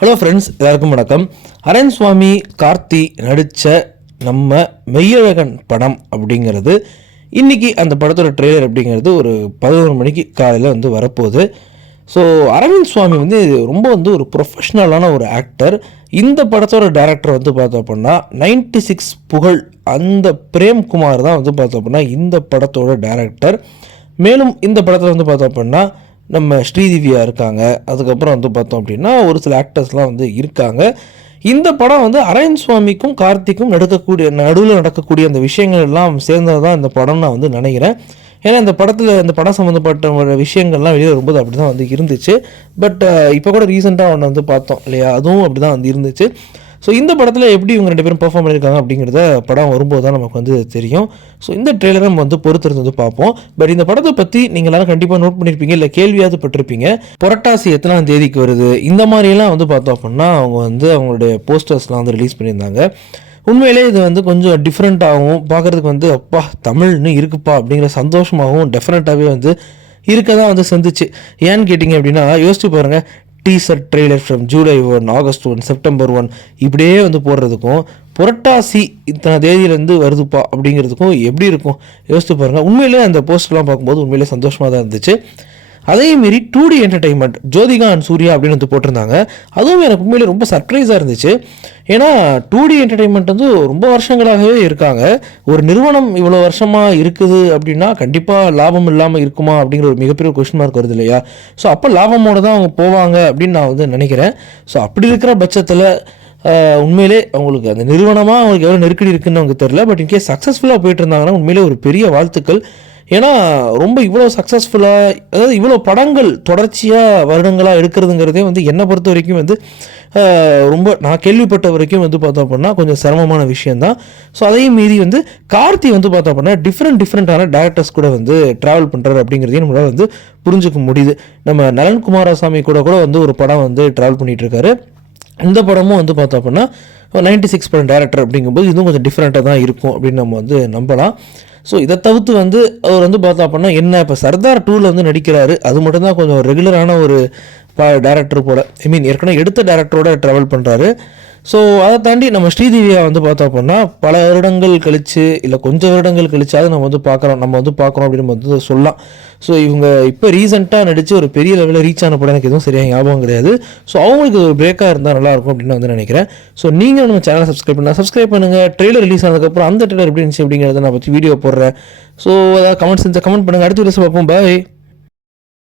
Hello friends, எல்லாருக்கும் வணக்கம். அரவிந்த் சுவாமி கார்த்தி நடித்த நம்ம மெய்யழகன் படம் அப்படிங்கிறது இன்றைக்கி அந்த படத்தோட ட்ரெய்லர் அப்படிங்கிறது ஒரு 11 மணிக்கு காலையில் வரப்போகுது. ஸோ அரவிந்த் சுவாமி ரொம்ப ஒரு ப்ரொஃபஷ்னலான ஒரு ஆக்டர். இந்த படத்தோட டைரக்டர் பார்த்தோம் அப்படின்னா 96 புகழ் அந்த பிரேம்குமார் தான் பார்த்தோம் அப்படின்னா இந்த படத்தோட டைரக்டர். மேலும் இந்த படத்தில் பார்த்தோம் அப்படின்னா நம்ம ஸ்ரீதிவியா இருக்காங்க. அதுக்கப்புறம் பார்த்தோம் அப்படின்னா ஒரு சில ஆக்டர்ஸ்லாம் இருக்காங்க. இந்த படம் அரவிந்த் சுவாமிக்கும் கார்த்திக்கும் நடுவில் நடக்கக்கூடிய அந்த விஷயங்கள் எல்லாம் சேர்ந்தது தான் இந்த படம் நான் நினைக்கிறேன். ஏன்னா இந்த படம் சம்மந்தப்பட்ட விஷயங்கள்லாம் வெளியே வரும்போது அப்படி தான் இருந்துச்சு. பட் இப்போ கூட ரீசெண்டாக ஒன்று பார்த்தோம் இல்லையா, அதுவும் அப்படி தான் இருந்துச்சு. ஸோ இந்த படத்தில் எப்படி இவங்க 2 பேரும் பெர்ஃபார்ம் பண்ணியிருக்காங்க அப்படிங்கிறத படம் வரும்போது தான் நமக்கு தெரியும். ஸோ இந்த ட்ரெய்லரை நம்ம பொறுத்திருந்து பார்ப்போம். பட் இந்த படத்தை பற்றி நீங்கள் எல்லாரும் கண்டிப்பாக நோட் பண்ணியிருப்பீங்க, இல்லை கேள்வியாவது பட்டிருப்பீங்க. புரட்டாசி எத்தனாம் தேதிக்கு வருது, இந்த மாதிரியெல்லாம் பார்த்தோம் அப்படின்னா அவங்க அவங்களுடைய போஸ்டர்ஸ்லாம் ரிலீஸ் பண்ணியிருந்தாங்க. உண்மையிலே இது கொஞ்சம் டிஃப்ரெண்ட்டாகவும் பார்க்குறதுக்கு அப்பா தமிழ்னு இருக்குப்பா அப்படிங்கிற சந்தோஷமாகவும் டெஃபினட்டாகவே இருக்க தான் செஞ்சிச்சு. ஏன்னு கேட்டிங்க அப்படின்னா யோசிச்சு பாருங்கள், teaser trailer from July 1, August 1, September 1 இப்படியே போடுறதுக்கும் புரட்டாசி இத்தனை தேதியிலேருந்து வருதுப்பா அப்படிங்கிறதுக்கும் எப்படி இருக்கும் யோசிச்சு பாருங்கள். உண்மையிலே அந்த போஸ்டர்லாம் பார்க்கும்போது உண்மையிலே சந்தோஷமாக தான் இருந்துச்சு. அதே மாரி 2D entertainment Jyothika and Surya அப்படின்னு போட்டிருந்தாங்க. அதுவும் எனக்கு உண்மையிலே ரொம்ப சர்ப்ரைஸாக இருந்துச்சு. ஏன்னா 2D என்டர்டைன்மெண்ட் ரொம்ப வருஷங்களாகவே இருக்காங்க. ஒரு நிறுவனம் இவ்வளோ வருஷமாக இருக்குது அப்படின்னா கண்டிப்பாக லாபம் இல்லாமல் இருக்குமா அப்படிங்கிற ஒரு மிகப்பெரிய கொஸ்டின் மார்க் வருது இல்லையா. ஸோ அப்போ லாபமோடு தான் அவங்க போவாங்க அப்படின்னு நான் நினைக்கிறேன். ஸோ அப்படி இருக்கிற பட்சத்தில் உண்மையிலே அவங்களுக்கு அந்த நிறுவனமாக அவங்களுக்கு எவ்வளோ நெருக்கடி இருக்குன்னு அவங்க தெரில. பட் இன்கேஸ் சக்ஸஸ்ஃபுல்லாக போயிட்டு இருந்தாங்கன்னா உண்மையிலே ஒரு பெரிய வாழ்த்துக்கள். ஏன்னா ரொம்ப இவ்வளோ சக்ஸஸ்ஃபுல்லாக, அதாவது இவ்வளோ படங்கள் தொடர்ச்சியாக வருடங்களாக எடுக்கிறதுங்கிறதே என்னை பொறுத்த வரைக்கும் ரொம்ப நான் கேள்விப்பட்ட வரைக்கும் பார்த்தோம் அப்படின்னா கொஞ்சம் சிரமமான விஷயந்தான். ஸோ அதையும் மீறி கார்த்தி பார்த்தோம் அப்படின்னா டிஃப்ரெண்ட்டான டேரக்டர்ஸ் கூட ட்ராவல் பண்ணுறாரு அப்படிங்கிறதையும் நம்மளால் புரிஞ்சுக்க முடியுது. நம்ம நலன் குமாரசாமி கூட ஒரு படம் ட்ராவல் பண்ணிகிட்டு இருக்காரு. இந்த படமும் பார்த்தோம் அப்படின்னா 96 படம் டேரக்டர் அப்படிங்கும்போது இதுவும் கொஞ்சம் டிஃப்ரெண்ட்டாக தான் இருக்கும் அப்படின்னு நம்ம நம்பலாம். ஸோ இதை தவிர்த்து அவர் பார்த்தோம் அப்படின்னா என்ன இப்போ சர்தார் 2ல் நடிக்கிறாரு. அது மட்டும்தான் கொஞ்சம் ரெகுலரான ஒரு டேரக்டர் போல், ஏற்கனவே எடுத்த டேரக்டரோட ட்ராவல் பண்ணுறாரு. ஸோ அதை தாண்டி நம்ம ஸ்ரீதிவியா பார்த்தோம் அப்படின்னா பல வருடங்கள் கழித்து இல்லை கொஞ்சம் வருடங்கள் கழிச்சாவது நம்ம பார்க்குறோம் அப்படின்னு சொல்லலாம். ஸோ இவங்க இப்போ ரீசெண்டாக நடித்து ஒரு பெரிய லெவலில் ரீச் ஆன படம் எனக்கு எதுவும் சரியாக ஞாபகம் கிடையாது. ஸோ அவங்களுக்கு ஒரு பிரேக்காக இருந்தால் நல்லாயிருக்கும் அப்படின்னு நினைக்கிறேன். ஸோ நீங்கள் நம்ம சேனலை சப்ஸ்கிரைப் பண்ணுங்கள். ட்ரெய்லர் ரிலீஸ் ஆனதுக்கப்புறம் அந்த ட்ரெய்லர் எப்படி இருந்துச்சு அப்படிங்கிறத நான் பற்றி வீடியோ போடுறேன். ஸோ அதாவது கமெண்ட் பண்ணுங்கள். அடுத்த வீடியோஸ் பார்ப்போம். பாய்.